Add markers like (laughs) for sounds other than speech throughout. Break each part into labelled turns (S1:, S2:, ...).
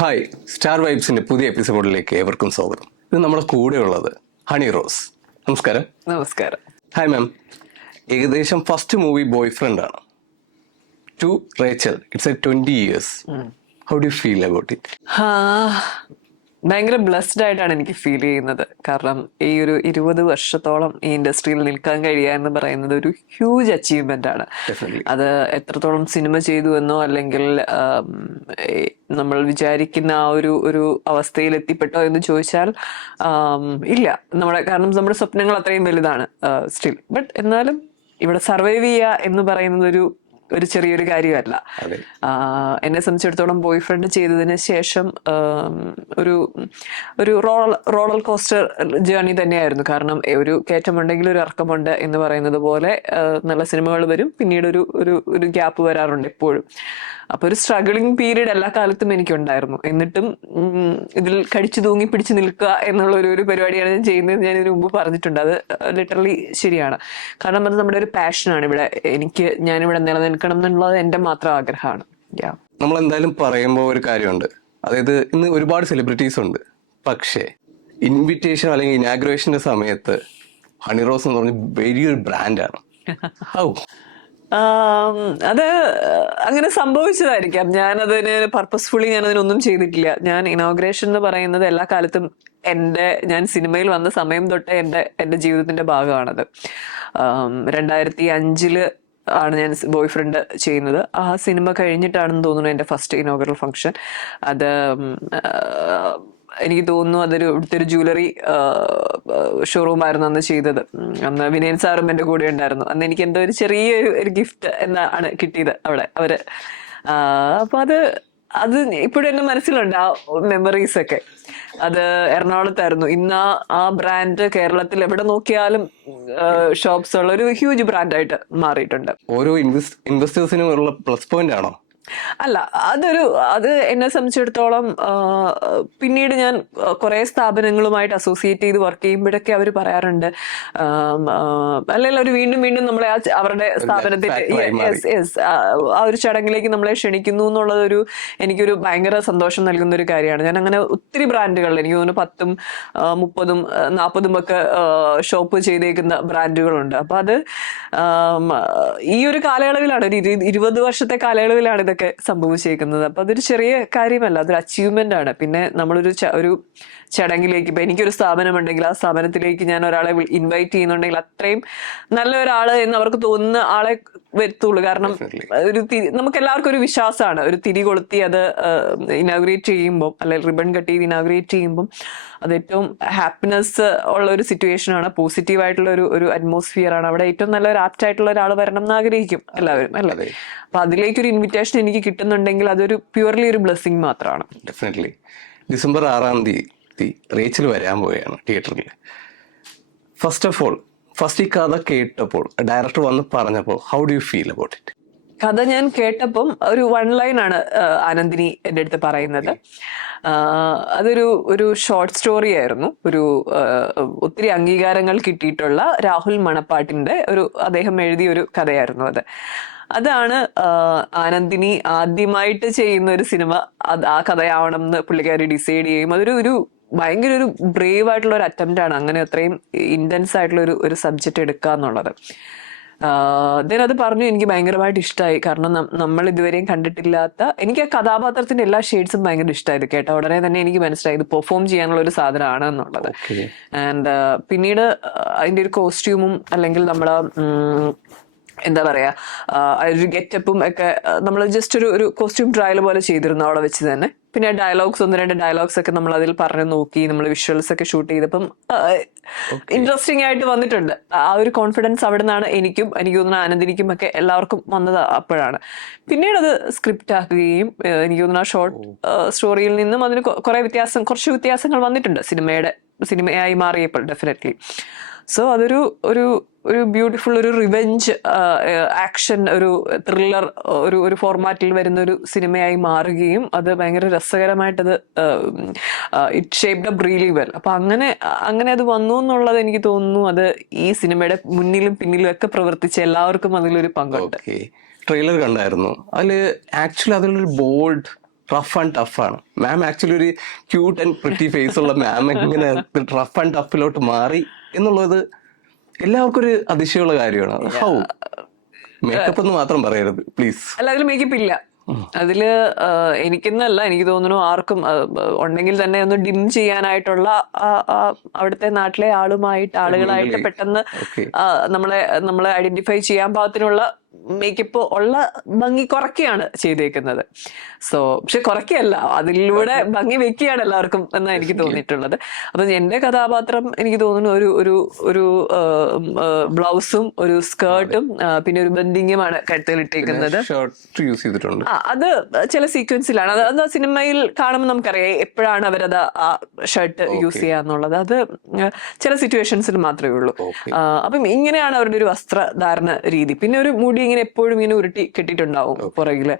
S1: Hi star വൈബ്സിന്റെ പുതിയ എപ്പിസോഡിലേക്ക് ഏവർക്കും സ്വാഗതം. ഇത് നമ്മുടെ കൂടെയുള്ളത് ഹണി റോസ്. നമസ്കാരം.
S2: നമസ്കാരം.
S1: Hi ma'am. ഏകദേശം ഫസ്റ്റ് മൂവി ബോയ് ഫ്രണ്ട് ആണ് to Rachel it's a twenty years how do feel about it
S2: ഭയങ്കര ബ്ലെസ്ഡ് ആയിട്ടാണ് എനിക്ക് ഫീൽ ചെയ്യുന്നത്. കാരണം ഈ ഒരു ഇരുപത് വർഷത്തോളം ഈ ഇൻഡസ്ട്രിയിൽ നിൽക്കാൻ കഴിയുക എന്ന് പറയുന്നത് ഒരു ഹ്യൂജ് അച്ചീവ്മെന്റ് ആണ്. അത് എത്രത്തോളം സിനിമ ചെയ്തു എന്നോ അല്ലെങ്കിൽ നമ്മൾ വിചാരിക്കുന്ന ആ ഒരു ഒരു അവസ്ഥയിൽ എത്തിപ്പെട്ടോ എന്ന് ചോദിച്ചാൽ ഇല്ല. നമ്മുടെ കാരണം നമ്മുടെ സ്വപ്നങ്ങൾ അത്രയും വലുതാണ് സ്റ്റിൽ ബട്ട് എന്നാലും ഇവിടെ സർവൈവ് ചെയ്യുക എന്ന് പറയുന്നത് ഒരു ഒരു ചെറിയൊരു കാര്യമല്ല. എന്നെ സംബന്ധിച്ചിടത്തോളം ബോയ് ഫ്രണ്ട് ചെയ്തതിന് ശേഷം ഒരു ഒരു റോൾ റോളൽ കോസ്റ്റർ ജേർണി തന്നെയായിരുന്നു. കാരണം ഒരു കയറ്റമുണ്ടെങ്കിൽ ഒരു ഇറക്കമുണ്ട് എന്ന് പറയുന്നത് പോലെ നല്ല സിനിമകൾ വരും. പിന്നീട് ഒരു ഒരു ഒരു ഗ്യാപ്പ് വരാറുണ്ട് എപ്പോഴും. അപ്പൊ ഒരു സ്ട്രഗിളിങ് പീരീഡ് എല്ലാ കാലത്തും എനിക്കുണ്ടായിരുന്നു. എന്നിട്ടും ഇതിൽ കടിച്ചു തൂങ്ങി പിടിച്ചു നിൽക്കുക എന്നുള്ള ഒരു ഒരു പരിപാടിയാണ് ഞാൻ ചെയ്യുന്നത്. ഞാൻ ഇതിനു മുമ്പ് പറഞ്ഞിട്ടുണ്ട്. അത് ലിറ്ററലി ശരിയാണ്. കാരണം അത് നമ്മുടെ ഒരു പാഷനാണ് ഇവിടെ എനിക്ക് ഞാനിവിടെ നിലനിൽക്കണം എന്നുള്ളത് എന്റെ മാത്രം ആഗ്രഹമാണ്.
S1: നമ്മൾ എന്തായാലും പറയുമ്പോൾ ഒരു കാര്യമുണ്ട്. അതായത് ഇന്ന് ഒരുപാട് സെലിബ്രിറ്റീസ് ഉണ്ട്. പക്ഷേ ഇൻവിറ്റേഷൻ അല്ലെങ്കിൽ ഇനാഗ്രേഷന്റെ സമയത്ത് ഹണി റോസ് എന്ന് പറഞ്ഞ വലിയൊരു ബ്രാൻഡാണ് (laughs)
S2: അത് അങ്ങനെ സംഭവിച്ചതായിരിക്കാം. ഞാൻ അതിന് പർപ്പസ്ഫുള്ളി ഞാൻ അതിനൊന്നും ചെയ്തിട്ടില്ല. ഞാൻ ഇനോഗ്രേഷൻ എന്ന് പറയുന്നത് എല്ലാ കാലത്തും എന്റെ ഞാൻ സിനിമയിൽ വന്ന സമയം തൊട്ടേ എന്റെ എന്റെ ജീവിതത്തിന്റെ ഭാഗമാണത്. രണ്ടായിരത്തി അഞ്ചിൽ ആണ് ഞാൻ ബോയ് ഫ്രണ്ട് ചെയ്യുന്നത്. ആ സിനിമ കഴിഞ്ഞിട്ടാണെന്ന് തോന്നുന്നു എന്റെ ഫസ്റ്റ് ഇനോഗ്രൽ ഫംഗ്ഷൻ. അത് എനിക്ക് തോന്നുന്നു അതൊരു ഇവിടുത്തെ ഒരു ജ്വല്ലറി ഷോറൂം ആയിരുന്നു അന്ന് ചെയ്തത്. അന്ന് വിനയൻ സാറും എന്റെ കൂടെ ഉണ്ടായിരുന്നു. അന്ന് എനിക്ക് എന്തോ ഒരു ചെറിയൊരു ഒരു ഗിഫ്റ്റ് എന്നാണ് കിട്ടിയത് അവിടെ. അവർ അപ്പോൾ അപ്പൊ അത് അത് ഇപ്പോഴും എന്റെ മനസ്സിലുണ്ട് ആ മെമ്മറീസ് ഒക്കെ. അത് എറണാകുളത്തായിരുന്നു. ഇന്ന് ആ ബ്രാൻഡ് കേരളത്തിൽ എവിടെ നോക്കിയാലും ഷോപ്സ് ഉള്ള ഒരു ഹ്യൂജ് ബ്രാൻഡായിട്ട് മാറിയിട്ടുണ്ട്.
S1: ഓരോ ഇൻവെസ്റ്റ് ഇൻവെസ്റ്റേഴ്സിനും ഉള്ള പ്ലസ് പോയിന്റ് ആണോ?
S2: അല്ല അതൊരു അത് എന്നെ സംബന്ധിച്ചിടത്തോളം പിന്നീട് ഞാൻ കുറേ സ്ഥാപനങ്ങളുമായിട്ട് അസോസിയേറ്റ് ചെയ്ത് വർക്ക് ചെയ്യുമ്പോഴൊക്കെ അവർ പറയാറുണ്ട് അല്ലെങ്കിൽ അവർ വീണ്ടും വീണ്ടും നമ്മളെ ആ അവരുടെ സ്ഥാപനത്തിന്റെ ആ ഒരു ചടങ്ങിലേക്ക് നമ്മളെ ക്ഷണിക്കുന്നു എന്നുള്ളതൊരു എനിക്കൊരു ഭയങ്കര സന്തോഷം നൽകുന്ന ഒരു കാര്യമാണ്. ഞാൻ അങ്ങനെ ഒത്തിരി ബ്രാൻഡുകൾ എനിക്ക് തോന്നുന്നു പത്തും മുപ്പതും നാൽപ്പതും ഒക്കെ ഷോപ്പ് ചെയ്തേക്കുന്ന ബ്രാൻഡുകളുണ്ട്. അപ്പൊ അത് ഈ ഒരു കാലയളവിലാണ് ഒരു ഇരു- ഇരുപത് വർഷത്തെ കാലയളവിലാണ് ഇതൊക്കെ സംഭവിച്ചേക്കുന്നത്. അപ്പൊ അതൊരു ചെറിയ കാര്യമല്ല അതൊരു അച്ചീവ്മെന്റ് ആണ്. പിന്നെ നമ്മളൊരു ഒരു ചടങ്ങിലേക്ക് ഇപ്പൊ എനിക്കൊരു സ്ഥാപനം ഉണ്ടെങ്കിൽ ആ സ്ഥാപനത്തിലേക്ക് ഞാൻ ഒരാളെ ഇൻവൈറ്റ് ചെയ്യുന്നുണ്ടെങ്കിൽ അത്രയും നല്ല ഒരാൾ എന്ന് അവർക്ക് തോന്നുന്ന ആളെ വരുത്തുള്ളൂ. കാരണം ഒരു നമുക്ക് എല്ലാവർക്കും ഒരു വിശ്വാസമാണ്. ഒരു തിരി കൊളുത്തി അത് ഇനാഗ്രേറ്റ് ചെയ്യുമ്പോൾ അല്ലെങ്കിൽ റിബൺ കട്ട് ചെയ്ത് ഇനാഗ്രേറ്റ് ചെയ്യുമ്പോൾ അത് ഏറ്റവും ഹാപ്പിനെസ് ഉള്ള ഒരു സിറ്റുവേഷൻ ആണ്. പോസിറ്റീവ് ആയിട്ടുള്ള ഒരു ഒരു അറ്റ്മോസ്ഫിയർ ആണ്. അവിടെ ഏറ്റവും നല്ല ഒരു ആപ്റ്റ് ആയിട്ടുള്ള ഒരാൾ വരണം എന്ന് ആഗ്രഹിക്കും എല്ലാവരും അല്ലേ. അപ്പൊ അതിലേക്ക് ഒരു ഇൻവിറ്റേഷൻ എനിക്ക് കിട്ടുന്നുണ്ടെങ്കിൽ അതൊരു പ്യുവർലി ഒരു ബ്ലെസ്സിങ് മാത്രമാണ്.
S1: ഡെഫിനറ്റ്ലി ഡിസംബർ ആറാം തീയതി റേച്ചിൽ വരാൻ പോവുകയാണ് തിയേറ്ററിൽ. ഫസ്റ്റ് ഓഫ് ഓൾ ഫസ്റ്റ് ഈ കഥ കേട്ടപ്പോൾ ഡയറക്ടർ വന്ന് പറഞ്ഞപ്പോൾ how do you feel about it
S2: കഥ ഞാൻ കേട്ടപ്പം ഒരു വൺ ലൈൻ ആണ് ആനന്ദിനി എന്റെ അടുത്ത് പറയുന്നത്. അതൊരു ഒരു ഷോർട്ട് സ്റ്റോറി ആയിരുന്നു. ഒരു ഒത്തിരി അംഗീകാരങ്ങൾ കിട്ടിയിട്ടുള്ള രാഹുൽ മണപ്പാട്ടിന്റെ ഒരു അദ്ദേഹം എഴുതിയ ഒരു കഥയായിരുന്നു അത്. അതാണ് ആനന്ദിനി ആദ്യമായിട്ട് ചെയ്യുന്ന ഒരു സിനിമ. ആ കഥയാവണം എന്ന് പുള്ളിക്കാരി ഡിസൈഡ് ചെയ്യും അതൊരു ഒരു ഭയങ്കര ഒരു ബ്രേവ് ആയിട്ടുള്ള ഒരു അറ്റംപ്റ്റ് ആണ് അങ്ങനെ അത്രയും ഇന്റൻസ് ആയിട്ടുള്ള ഒരു ഒരു സബ്ജക്റ്റ് എടുക്കുക എന്നുള്ളത്. ദെൻ അത് പറഞ്ഞു എനിക്ക് ഭയങ്കരമായിട്ട് ഇഷ്ടമായി കാരണം നമ്മൾ ഇതുവരെയും കണ്ടിട്ടില്ലാത്ത എനിക്ക് ആ കഥാപാത്രത്തിന്റെ എല്ലാ ഷെയ്ഡ്സും ഭയങ്കര ഇഷ്ടമായത് കേട്ട. ഉടനെ തന്നെ എനിക്ക് മനസ്സിലായി ഇത് പെർഫോം ചെയ്യാനുള്ള ഒരു സാധനമാണ് എന്നുള്ളത്. ആൻഡ് പിന്നീട് അതിന്റെ ഒരു കോസ്റ്റ്യൂമും അല്ലെങ്കിൽ നമ്മളെ എന്താ പറയാ ഒരു ഗെറ്റപ്പും ഒക്കെ നമ്മൾ ജസ്റ്റ് ഒരു ഒരു കോസ്റ്റ്യൂം ട്രയൽ പോലെ ചെയ്തിരുന്നു അവിടെ വെച്ച് തന്നെ. പിന്നെ ഡയലോഗ്സ് ഒന്ന് രണ്ട് ഡയലോഗ്സ് ഒക്കെ നമ്മൾ അതിൽ പറഞ്ഞു നോക്കി നമ്മൾ വിഷ്വൽസ് ഒക്കെ ഷൂട്ട് ചെയ്തപ്പം ഇൻട്രസ്റ്റിംഗ് ആയിട്ട് വന്നിട്ടുണ്ട്. ആ ഒരു കോൺഫിഡൻസ് അവിടെ നിന്നാണ് എനിക്കും എനിക്ക് തോന്നുന്നു ആനന്ദിനിക്കും ഒക്കെ എല്ലാവർക്കും വന്നത് അപ്പോഴാണ്. പിന്നീട് അത് സ്ക്രിപ്റ്റ് ആക്കുകയും എനിക്ക് തോന്നുന്നു ആ ഷോർട്ട് സ്റ്റോറിയിൽ നിന്നും അതിന് കുറേ കുറെ വ്യത്യാസം കുറച്ച് വ്യത്യാസങ്ങൾ വന്നിട്ടുണ്ട് സിനിമയുടെ സിനിമയായി മാറിയപ്പോൾ ഡെഫിനറ്റ്ലി സോ അതൊരു ഒരു ഒരു ബ്യൂട്ടിഫുൾ ഒരു റിവെഞ്ച് ആക്ഷൻ ഒരു ത്രില്ലർ ഒരു ഒരു ഫോർമാറ്റിൽ വരുന്ന ഒരു സിനിമയായി മാറുകയും അത് ഭയങ്കര രസകരമായിട്ടത് it shaped up really well അപ്പൊ അങ്ങനെ അങ്ങനെ അത് വന്നു എന്നുള്ളത് എനിക്ക് തോന്നുന്നു അത് ഈ സിനിമയുടെ മുന്നിലും പിന്നിലും ഒക്കെ പ്രവർത്തിച്ച എല്ലാവർക്കും അതിലൊരു പങ്കുണ്ട്.
S1: ട്രെയിലർ കണ്ടായിരുന്നു. അതിൽ ആക്ച്വലി അതിലൊരു ബോൾഡ് റഫ് ആൻഡ് ടഫ് ആണ്. മാം ആക്ച്വലി ഒരു ക്യൂട്ട് ആൻഡ് പ്രിറ്റി ഫേസ് ഉള്ള മാം എങ്ങനെ റഫ് ആൻഡ് ടഫിലോട്ട് മാറി എന്നുള്ളത് എല്ലാവർക്കും ഒരു അതിശയമുള്ള കാര്യമാണ്. ഹൗ മേക്കപ്പ് എന്ന് മാത്രം പറയരുത് പ്ലീസ്
S2: അല്ല അതിൽ മേക്കപ്പ് ഇല്ല. അതിൽ എനിക്കെന്നല്ല എനിക്ക് തോന്നുന്നു ആർക്കും ഉണ്ടെങ്കിൽ തന്നെ ഒന്ന് ഡിം ചെയ്യാനായിട്ടുള്ള അവിടുത്തെ നാട്ടിലെ ആളുമായിട്ട് ആളുകളായിട്ട് പെട്ടെന്ന് നമ്മളെ നമ്മളെ ഐഡന്റിഫൈ ചെയ്യാൻ പാകത്തിനുള്ള മേക്കപ്പ് ഉള്ള ഭംഗി കുറയ്ക്കുകയാണ് ചെയ്തേക്കുന്നത്. സോ പക്ഷെ കുറയ്ക്കല്ല അതിലൂടെ ഭംഗി വെക്കുകയാണ് എല്ലാവർക്കും എന്നാണ് എനിക്ക് തോന്നിയിട്ടുള്ളത്. അപ്പൊ എന്റെ കഥാപാത്രം എനിക്ക് തോന്നുന്നു ഒരു ഒരു ഒരു ബ്ലൗസും ഒരു സ്കേർട്ടും പിന്നെ ഒരു ബന്ദിങ്ങുമാണ് കഴുത്തിലിട്ടേക്കുന്നത്.
S1: ഇട്ടേക്കുന്നത് യൂസ് ചെയ്തിട്ടുണ്ട്.
S2: അത് ചില സീക്വൻസിലാണ്. അത് എന്താ സിനിമയിൽ കാണുമ്പോൾ നമുക്കറിയാം എപ്പോഴാണ് അവരത് ആ ഷർട്ട് യൂസ് ചെയ്യാന്നുള്ളത് അത് ചില സിറ്റുവേഷൻസിൽ മാത്രമേ ഉള്ളൂ. അപ്പം ഇങ്ങനെയാണ് അവരുടെ ഒരു വസ്ത്രധാരണ രീതി. പിന്നെ ഒരു മുടി ഇങ്ങനെ എപ്പോഴും ഇങ്ങനെ ഉരുട്ടി കെട്ടിയിട്ടുണ്ടാവും പുറകിൽ.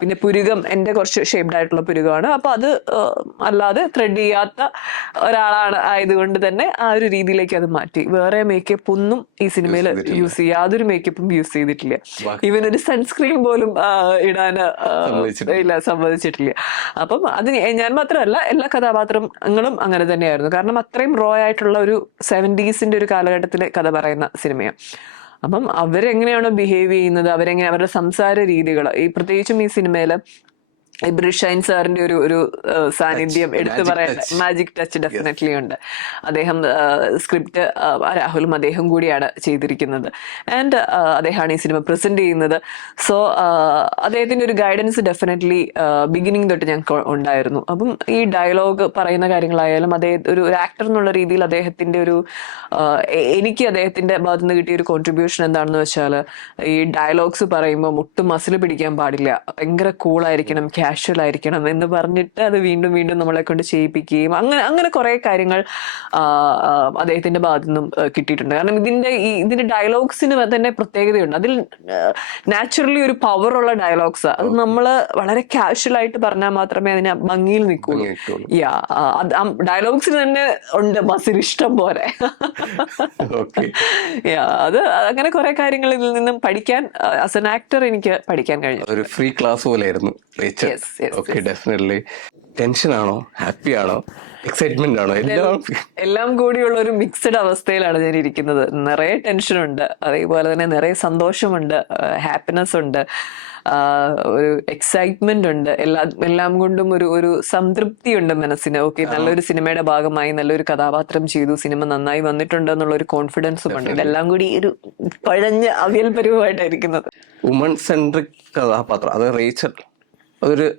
S2: പിന്നെ പുരുകം എന്റെ കുറച്ച് ഷേപ്ഡ് ആയിട്ടുള്ള പുരുകമാണ്. അപ്പൊ അത് അല്ലാതെ ത്രെഡ് ചെയ്യാത്ത ഒരാളാണ് ആയതുകൊണ്ട് തന്നെ ആ ഒരു രീതിയിലേക്ക് അത് മാറ്റി. വേറെ മേക്കപ്പ് ഒന്നും ഈ സിനിമയിൽ യൂസ് ചെയ്യുക യാതൊരു മേക്കപ്പും യൂസ് ചെയ്തിട്ടില്ല.
S1: ഇവൻ
S2: ഈവൻ ഒരു സൺസ്ക്രീൻ പോലും ഇടാൻ ഇല്ല സമ്മതിച്ചിട്ടില്ല. അപ്പം അത് ഞാൻ മാത്രമല്ല എല്ലാ കഥാപാത്രങ്ങളും അങ്ങനെ തന്നെയായിരുന്നു. കാരണം അത്രയും റോ ആയിട്ടുള്ള ഒരു സെവന്റീസിന്റെ ഒരു കാലഘട്ടത്തിലെ കഥ പറയുന്ന സിനിമയാണ് അപ്പം അവരെങ്ങനെയാണോ ബിഹേവ് ചെയ്യുന്നത്? അവരെങ്ങനെ? അവരുടെ സംസാര രീതികൾ ഈ പ്രത്യേകിച്ചും ഈ സിനിമയിൽ ബ്രിഷൈൻ സാറിന്റെ ഒരു ഒരു സാന്നിധ്യം എടുത്തു
S1: പറയാൻ
S2: പറയേണ്ട മാജിക് ടച്ച് ഡെഫിനറ്റ്ലി ഉണ്ട്. അദ്ദേഹം സ്ക്രിപ്റ്റ് രാഹുലും അദ്ദേഹം കൂടിയാണ് ചെയ്തിരിക്കുന്നത്. ആൻഡ് അദ്ദേഹമാണ് ഈ സിനിമ പ്രസന്റ് ചെയ്യുന്നത്. സോ അദ്ദേഹത്തിന്റെ ഒരു ഗൈഡൻസ് ഡെഫിനറ്റ്ലി ബിഗിനിങ് തൊട്ട് ഞങ്ങൾക്ക് ഉണ്ടായിരുന്നു. അപ്പം ഈ ഡയലോഗ് പറയുന്ന കാര്യങ്ങളായാലും അദ്ദേഹം ഒരു ആക്ടർ എന്നുള്ള രീതിയിൽ അദ്ദേഹത്തിന്റെ ഒരു എനിക്ക് അദ്ദേഹത്തിന്റെ ഭാഗത്തു നിന്ന് കിട്ടിയ ഒരു കോൺട്രിബ്യൂഷൻ എന്താണെന്ന് വെച്ചാൽ ഈ ഡയലോഗ്സ് പറയുമ്പോൾ ഒട്ടും മസിൽ പിടിക്കാൻ പാടില്ല. ഭയങ്കര കൂളായിരിക്കണം കാഷ്വൽ ആയിരിക്കണം എന്ന് പറഞ്ഞിട്ട് അത് വീണ്ടും വീണ്ടും നമ്മളെ കൊണ്ട് ചെയ്യിപ്പിക്കുകയും അങ്ങനെ അങ്ങനെ കുറെ കാര്യങ്ങൾ അദ്ദേഹത്തിന്റെ ഭാഗത്തു നിന്നും കിട്ടിയിട്ടുണ്ട്. കാരണം ഇതിന്റെ ഈ ഇതിന്റെ ഡയലോഗ്സിന് തന്നെ പ്രത്യേകതയുണ്ട്. അതിൽ നാച്ചുറലി ഒരു പവർ ഉള്ള ഡയലോഗ്സ് അത് നമ്മൾ വളരെ കാഷ്വൽ ആയിട്ട് പറഞ്ഞാൽ മാത്രമേ അതിന് ഭംഗിയിൽ നിൽക്കുള്ളൂ
S1: നിൽക്കുള്ളൂ.
S2: യാ ഡയലോഗ്സിന് തന്നെ ഉണ്ട് മസിൽ ഇഷ്ടം പോലെ. യാ (laughs) അത് അങ്ങനെ കുറെ കാര്യങ്ങൾ ഇതിൽ നിന്നും പഠിക്കാൻ ആസ് എൻ ആക്ടർ എനിക്ക് പഠിക്കാൻ കഴിഞ്ഞു.
S1: ഒരു ഫ്രീ ക്ലാസ്
S2: പോലെ ആയിരുന്നു
S1: ഓക്കെ ഡെഫിനറ്റ്ലി ടെൻഷൻ ആണോ? ഹാപ്പി ആണോ? എക്സൈറ്റ്മെന്റ് ആണോ? എല്ലാം
S2: എല്ലാം കൂടിയുള്ള ഒരു മിക്സഡ് അവസ്ഥയിലാണ് ഞാൻ ഇരിക്കുന്നത്. നിറയെ ടെൻഷനുണ്ട്. അതേപോലെ തന്നെ നിറയെ സന്തോഷമുണ്ട്. ഹാപ്പിനെസ് ഉണ്ട്. ഒരു എക്സൈറ്റ്മെന്റ് ഉണ്ട്. എല്ലാ എല്ലാം കൊണ്ടും ഒരു ഒരു സംതൃപ്തി ഉണ്ട് മനസ്സിന് ഓക്കെ നല്ലൊരു സിനിമയുടെ ഭാഗമായി നല്ലൊരു കഥാപാത്രം ചെയ്തു. സിനിമ നന്നായി വന്നിട്ടുണ്ട് എന്നുള്ള ഒരു കോൺഫിഡൻസും ഉണ്ട്. ഇതെല്ലാം കൂടി ഒരു പഴഞ്ഞ അവിയൽ പരുവമായിട്ടായിരിക്കുന്നത്
S1: വുമൺ സെൻട്രിക് കഥാപാത്രം. അത് റേച്ചൽ അതൊരു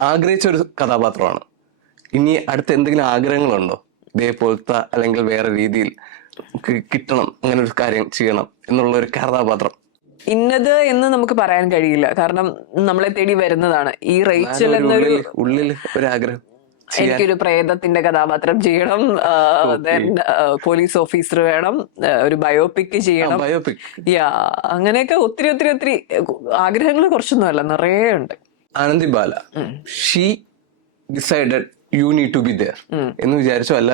S1: ആഗ്രഹിച്ച ഒരു കഥാപാത്രമാണ്. ഇനി അടുത്ത എന്തെങ്കിലും ആഗ്രഹങ്ങളുണ്ടോ? ഇതേപോലത്തെ അല്ലെങ്കിൽ വേറെ രീതിയിൽ കിട്ടണം അങ്ങനെ ഒരു കാര്യം ചെയ്യണം എന്നുള്ള ഒരു കഥാപാത്രം.
S2: ഇന്നത് എന്ന് നമുക്ക് പറയാൻ കഴിയില്ല. കാരണം നമ്മളെ തേടി വരുന്നതാണ്. ഈ റേച്ചൽ എന്നൊരു
S1: ഉള്ളിൽ ഉള്ളിൽ ഒരു ആഗ്രഹം
S2: എനിക്കൊരു പ്രേതത്തിന്റെ കഥാപാത്രം ചെയ്യണം. ദെൻ പോലീസ് ഓഫീസർ വേണം. ഒരു ബയോപിക് ചെയ്യണം.
S1: ബയോപിക്
S2: യാ അങ്ങനെയൊക്കെ ഒത്തിരി ഒത്തിരി ഒത്തിരി ആഗ്രഹങ്ങൾ കുറച്ചൊന്നുമല്ല. നിറയെ ഉണ്ട്.
S1: Anandi Bala. She decided you need to be there എന്ന് വിചാരിച്ചു അല്ല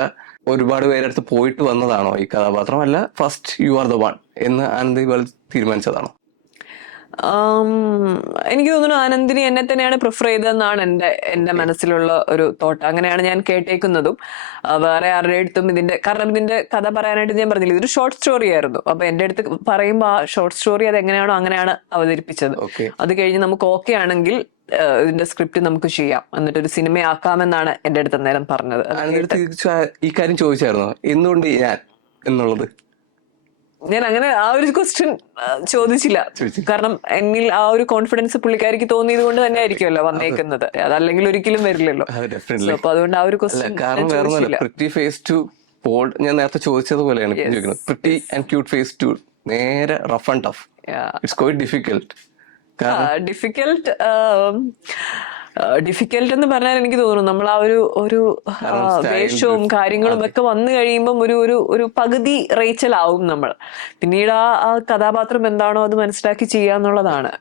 S1: ഒരുപാട് പേരടുത്ത് പോയിട്ട് വന്നതാണോ ഈ കഥാപാത്രം അല്ല first you are the one എന്ന് ആനന്ദി ബാല തീരുമാനിച്ചതാണോ?
S2: എനിക്ക് തോന്നുന്നു ആനന്ദിനി എന്നെ തന്നെയാണ് പ്രിഫർ ചെയ്തതെന്നാണ് എന്റെ എന്റെ മനസ്സിലുള്ള ഒരു തോട്ട് അങ്ങനെയാണ് ഞാൻ കേട്ടേക്കുന്നതും. വേറെ ആരുടെ അടുത്തും ഇതിന്റെ കാരണം ഇതിന്റെ കഥ പറയാനായിട്ട് ഞാൻ പറഞ്ഞില്ല ഇതൊരു ഷോർട്ട് സ്റ്റോറി ആയിരുന്നു. അപ്പൊ എന്റെ അടുത്ത് പറയുമ്പോൾ ആ ഷോർട്ട് സ്റ്റോറി അത് എങ്ങനെയാണോ അങ്ങനെയാണ് അവതരിപ്പിച്ചത്. അത് കഴിഞ്ഞ് നമുക്ക് ഓക്കെ ആണെങ്കിൽ ഇതിന്റെ സ്ക്രിപ്റ്റ് നമുക്ക് ചെയ്യാം. എന്നിട്ട് ഒരു സിനിമയാക്കാമെന്നാണ് എന്റെ അടുത്ത് അന്നേരം പറഞ്ഞത്.
S1: ഈ കാര്യം ചോദിച്ചായിരുന്നോ. എന്തുകൊണ്ട് ഞാൻ എന്നുള്ളത്?
S2: ഞാൻ അങ്ങനെ ആ ഒരു ക്വസ്റ്റ്യൻ ചോദിച്ചില്ല. കാരണം എന്നിൽ ആ ഒരു കോൺഫിഡൻസ് പുള്ളിക്കാരിക്ക് തോന്നിയത് കൊണ്ട് തന്നെ ആയിരിക്കുമല്ലോ വന്നേക്കുന്നത്. അതല്ലെങ്കിൽ ഒരിക്കലും വരില്ലല്ലോ. അപ്പൊ അതുകൊണ്ട് ആ ഒരു ക്വസ്റ്റ്യൻ
S1: ഫേസ് ടു ഞാൻ നേരത്തെ ചോദിച്ചതുപോലെയാണ് ചോദിക്കുന്നത്. Pretty and cute face to നേരെ rough and tough it's quite difficult
S2: difficult difficult എന്ന് പറഞ്ഞാൽ എനിക്ക് തോന്നുന്നു നമ്മൾ ആ ഒരു ഒരു വേഷവും കാര്യങ്ങളും ഒക്കെ വന്നു കഴിയുമ്പം ഒരു ഒരു ഒരു പകുതി റേച്ചലാവും നമ്മൾ. പിന്നീട് ആ ആ കഥാപാത്രം എന്താണോ അത് മനസ്സിലാക്കി ചെയ്യാന്നുള്ളതാണ്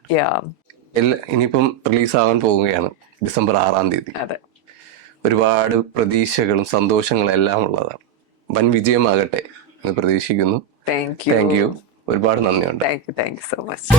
S1: ഇനിയിപ്പം റിലീസ് ആവാൻ പോവുകയാണ് ഡിസംബർ ആറാം തീയതി.
S2: അതെ.
S1: ഒരുപാട് പ്രതീക്ഷകളും സന്തോഷങ്ങളും എല്ലാം ഉള്ളതാണ്. വൻ വിജയമാകട്ടെ എന്ന് പ്രതീക്ഷിക്കുന്നു. താങ്ക് യു ഒരുപാട് നന്ദിയുണ്ട്.
S2: Thank you thank you so much